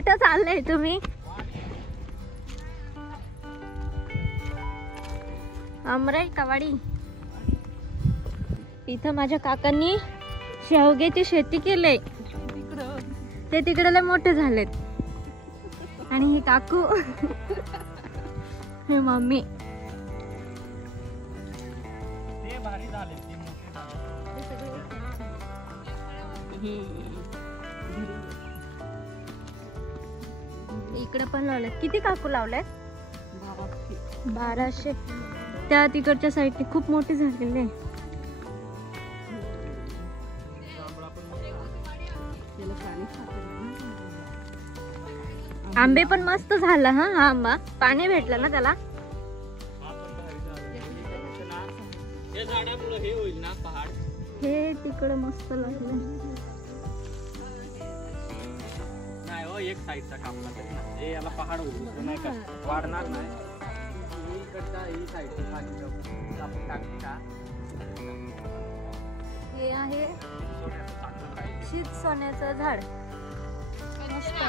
कुठं चाललंय तुम्ही? आमराई कवाडी. इथं माझ्या काकांनी शेवग्याची शेती केले. ते तिकडे लय मोठे झालेत. आणि हे काकू हे मम्मी. इकडे पण लावलेत. किती काकू लावलेत? 1200. त्या तिकडच्या साईडने खूप मोठे झालेले. आंबे पण मस्त झाला. हा हा आंबा पाणी भेटलं ना त्याला. हे तिकडे मस्त लागलं. एक साईडचा कापला तरी याला पहाड होईल नाही का, वाढणार नाही. हे आहे शीत सोन्याचं झाड. मस्त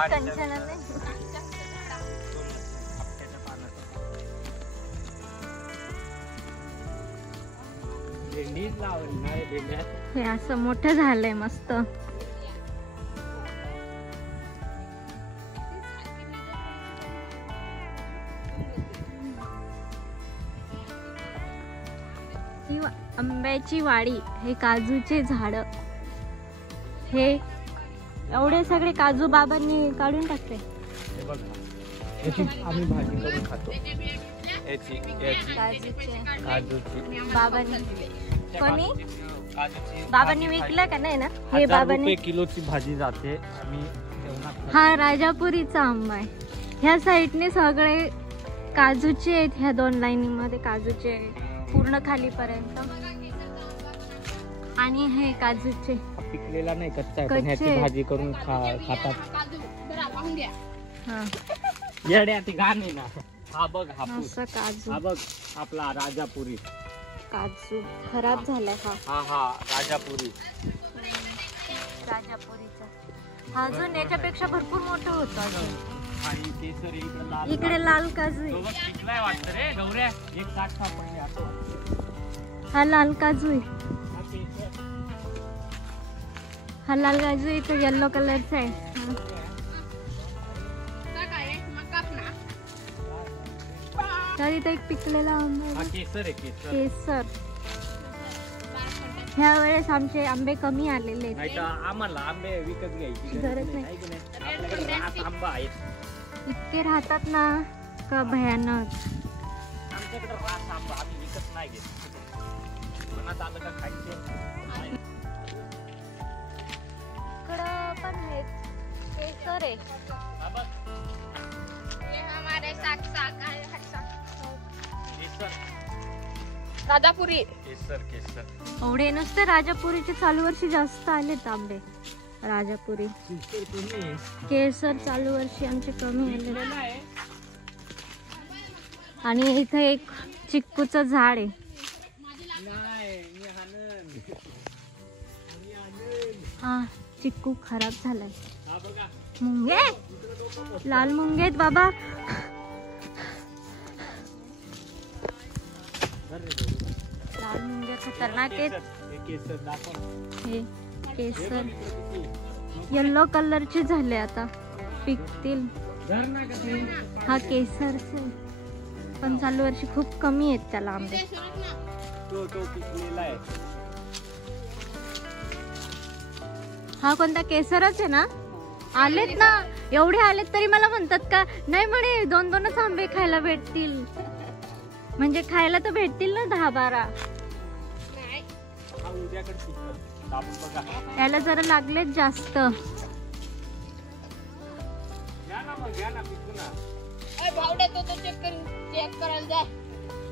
कंचना हे असं मोठं झालंय मस्त. आंब्याची वाडी. हे काजूचे झाड. हे एवढे सगळे काजू बाबांनी काढून टाकले. आम्ही भाजी करून खातो काजूचे. बाबांनी कोणी बाबांनी विकलं का नाही ना? हे बाबांनी किलोची भाजी जाते. हा राजापुरीचा आंबा आहे. ह्या साईडने सगळे काजूचे आहेत. ह्या 2 लाईनीमध्ये काजूचे पूर्ण खालीपर्यंत. आणि हे काजूचे पिकलेला नाही, कच्चा आहे. पण ह्याची भाजी करून खातात. येड्या ती घाण आहे ना. हा बघ हापूस. काजू. हा बघ आपला राजापुरी काजू खराब झालाय. हा हा राजापुरी. राजापुरीचा हा अजून याच्यापेक्षा भरपूर मोठं होतं. आणि केसर इकडे लाल काजू आहे. वाटतं रे गौऱ्या. एक ताट सापडले. हा लाल काजू आहे. हा लाल काजू आहे. तो येलो कलरचा आहे. तर इथे एक पिकलेला आंबा. केसर. ह्या वेळेस आमचे आंबे कमी आलेले. आम्हाला आंबे विकत घ्यायची गरज नाही. आंबा आहेत इतके राहतात ना का भयानक. आमच्याकडे रास आंबा आम्ही विकत नाही घेत. मनात आलं का खायचे. इकडं पण आहेत. केसर आहे. राजापुरी. केसर एवढे नुसते राजापुरीचे चालू वर्षी जास्त आलेत आंबे. राजापुरी केसर चालू वर्षी आमचे कमी आले. आणि इथे एक चिक्कूचं झाड आहे. हा चिक्कू खराब झालाय. मुंगे लाल मुंगे आहेत बाबा. लाल मुंगे खतरनाक आहेत. हे केसर येलो कलरचे झाले. आता पिकतील. हा केसरचे पण चालू वर्षी खूप कमी आहेत त्याला आंबे. हा कोणता केसरच आहे ना? आलेत ना एवढे आलेत तरी मला म्हणतात का नाही म्हणे 2-2च आंबे खायला भेटतील. म्हणजे खायला तर भेटतील ना 10-12. याला जरा लागलेत जास्त.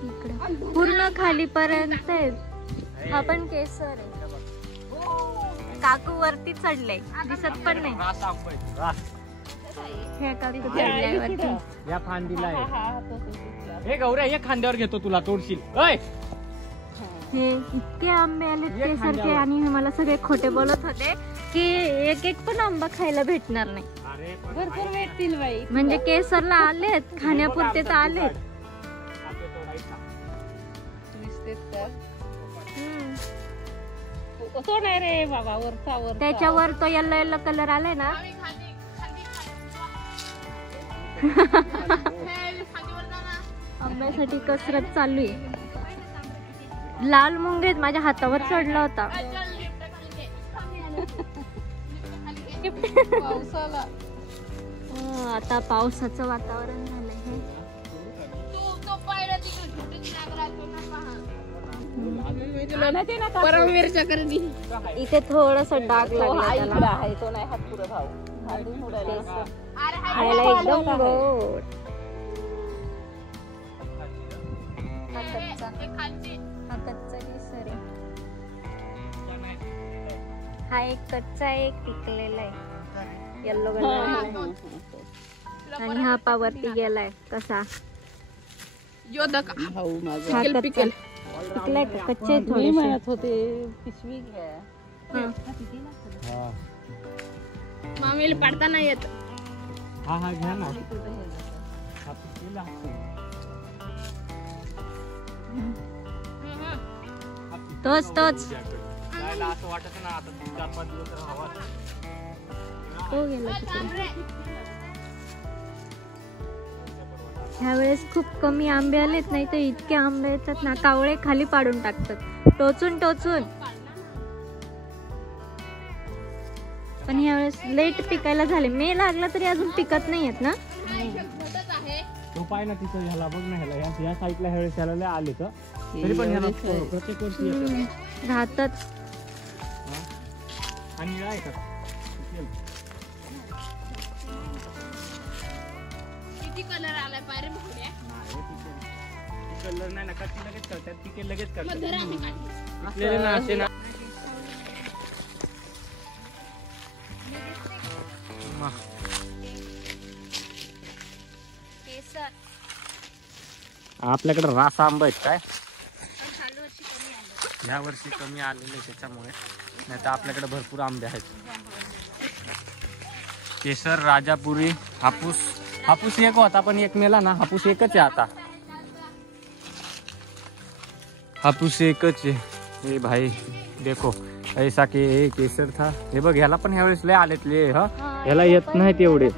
इकडे पूर्ण खालीपर्यंत हा पण केसर आहे. काकू वरती चढले दिसत पण नाही. हे काकू चढले वरती. या फांदीला आहे. हे गौऱ्या एक खांद्यावर घेतो तुला तोडशील. हे इतके आंबे आले केसरचे. आणि मला सगळे खोटे बोलत होते की एक एक पण आंबा खायला भेटणार नाही. अरे पण भरपूर भेटतील बाई. म्हणजे केसरला आलेत, खाण्यापुरते तर आलेत. आपले तोडायचा. दिसतेत तर. हम्म. तो नाही रे बाबा, वरचा वर. त्याच्यावर तो येल्लो येल्लो कलर आलाय ना. आंब्यासाठी कसरत चालू आहे. लाल मुंगेत माझ्या हातावर चढला होता. पावसाला. आता पावसाचं वातावरण झालंय. परम मिरच्या करणी. इथे थोडस डाग लागला त्याला. आहे तो नाही हात पुढे भाऊ. खायला एकदम गोड. हा कच्चा केसर आहे. हा एक कच्चा एक पिकलेला आहे येल्लो कलर. आणि हा पावरती गेलाय कसा. योदक भाऊ माझा. हा कच्चा पिकलाय का कच्चे थोडे म्हणत होते पिशवी घ्या. हा मामीला पाडता नाही येत. हा हा घ्या ना. हा पिकलेला. तोच तोच जायला असं वाटत ना आता 4-5 दिवस हवा. तो गेला तिकडे. ह्यावेळेस खूप कमी आंबे आलेत, नाही तर इतके आंबे येतात ना कावळे खाली पाडून टाकतात टोचून टोचून. पण ह्यावेळेस लेट पिकायला झाले. मे लागला तरी अजून पिकत नाही आहेत ना. तो पाय ना तिथं ह्याला बघ ना, ह्याला या साईडला ह्यावेळेस ह्याला लय आले तर तरी पण ह्याला प्रत्येक वर्षी येतात. राहतात. आणि आहे का किती कलर आलाय पायरे बघूया. कलर नाही ना कच्ची लगेच करतात, पिके लगेच करतात. मधुरा आम्ही काढली. पिकलेले ना असे ना. आपल्याकडे रास आंबा आहेत काय या वर्षी कमी आलेले त्याच्यामुळे, नाही तर आपल्याकडे भरपूर आंबे आहेत. केसर, राजापुरी, हापूस. हापूस एक होता पण एक मेला ना. हापूस एकच आहे आता. हापूस एकच आहे. हे भाई देखो ऐसा की केसर था. हे बघ ह्याला पण ह्यावेळेस लय आलेत ले. हा ह्याला येत नाहीत एवढे.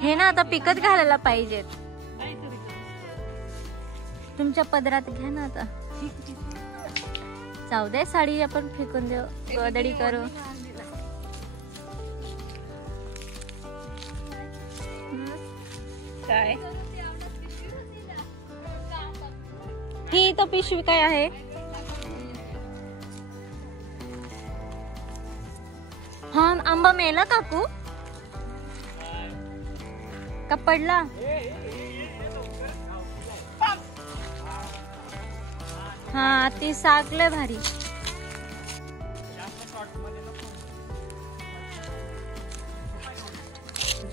हे ना आता पिकत घालायला पाहिजेत. तुमच्या पदरात घ्या ना आता. जाऊ दे साडी आपण फेकून देऊ, गोदडी करू. काय ही तर पिशवी काय आहे. हा आंबा मेला काकू का पडला. हा ती सागले भारी.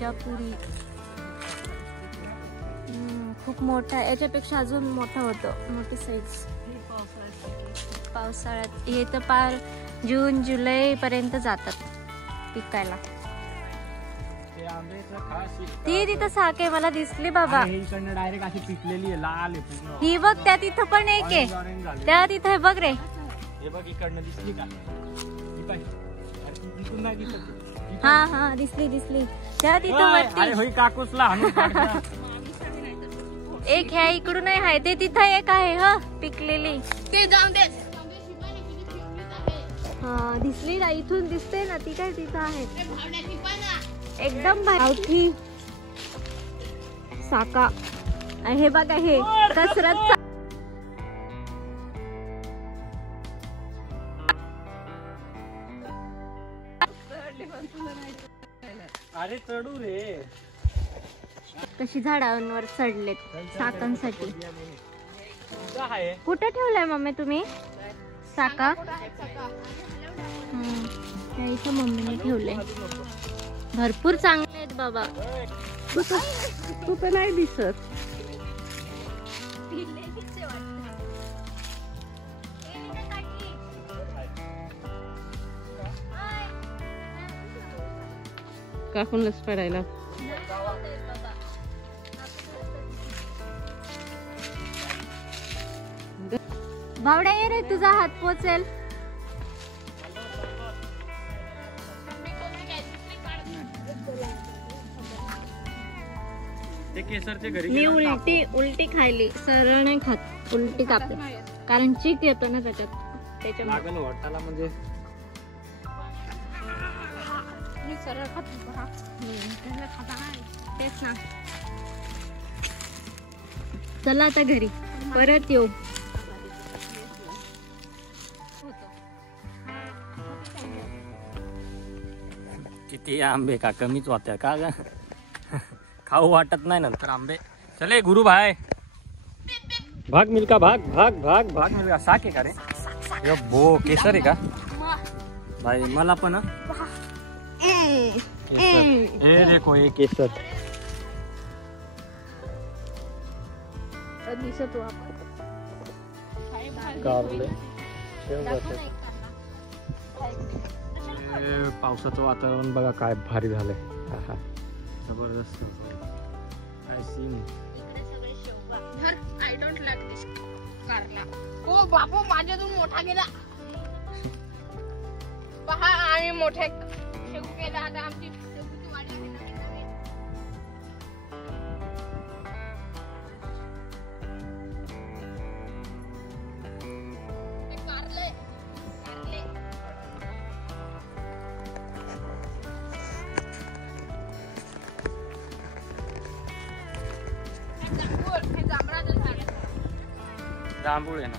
जापुरी खूप मोठा, याच्यापेक्षा अजून मोठा होतो. मोठी साईज. पावसाळ्यात हे तर पार जून जुलै पर्यंत जातात पिकायला. ती तिथं साके मला दिसली बाबा. डायरेक्ट अशी पिकलेली आहे, लाल आहे पूर्ण. ही बघ त्या तिथं पण एक आहे. त्या तिथं बघ रे. हे बघ इकडनं दिसली का. हा हा दिसली दिसली. त्या तिथं वरती काकूसला एक ह्या इकडून आहे. ते तिथं एक आहे ह पिकलेली. ते जाऊन दे. हा दिसली ना, इथून दिसते ना ती. काय तिथं आहे एकदम भावठी साका. हे बघा हे कसरत. अरे चढू रे. कशी झाडांवर चढलेत साकांसाठी. आहे कुठे ठेवलाय मम्मी तुम्ही. चाका. त्या इथं मम्मीने ठेवले. भरपूर चांगले आहेत बाबा. तू तर नाही दिसत. काकूनच पडायला. भावड्या ये रे, तुझा हात पोचेल. ते केसरचे घरी मी उलटी खायली, सरळ नाही खात, उलटी कापते. कारण चीक येतो ना त्याच्यामुळे. लागल वाटायला म्हणजे सरळ तेच ना. चला आता घरी परत येऊ. किती आंबे का कमीच होत्या का ग? खाऊ वाटत नाही नंतर आंबे. चले गुरु भाई, भाग मिल्का, भाग भाग भाग भाग मिल्का. साक आहे का रे? ये बो केसर आहे का भाई? मला पण हं? केसर. हे देखो हे केसर. दिसत कारले पावसाचं वातावरण बघा काय भारी झालंय. जबरदस्त. काय सीन. आय डोंट लाईक दिस कारला. ओ बापू, माझ्यातून मोठा गेला. पहा, आणि मोठे शेव केला. आता आमची शेवची वाढी आहे नवीन. कारले कारले हे जांभळाचं झाड आहे. जांभूळ आहे ना.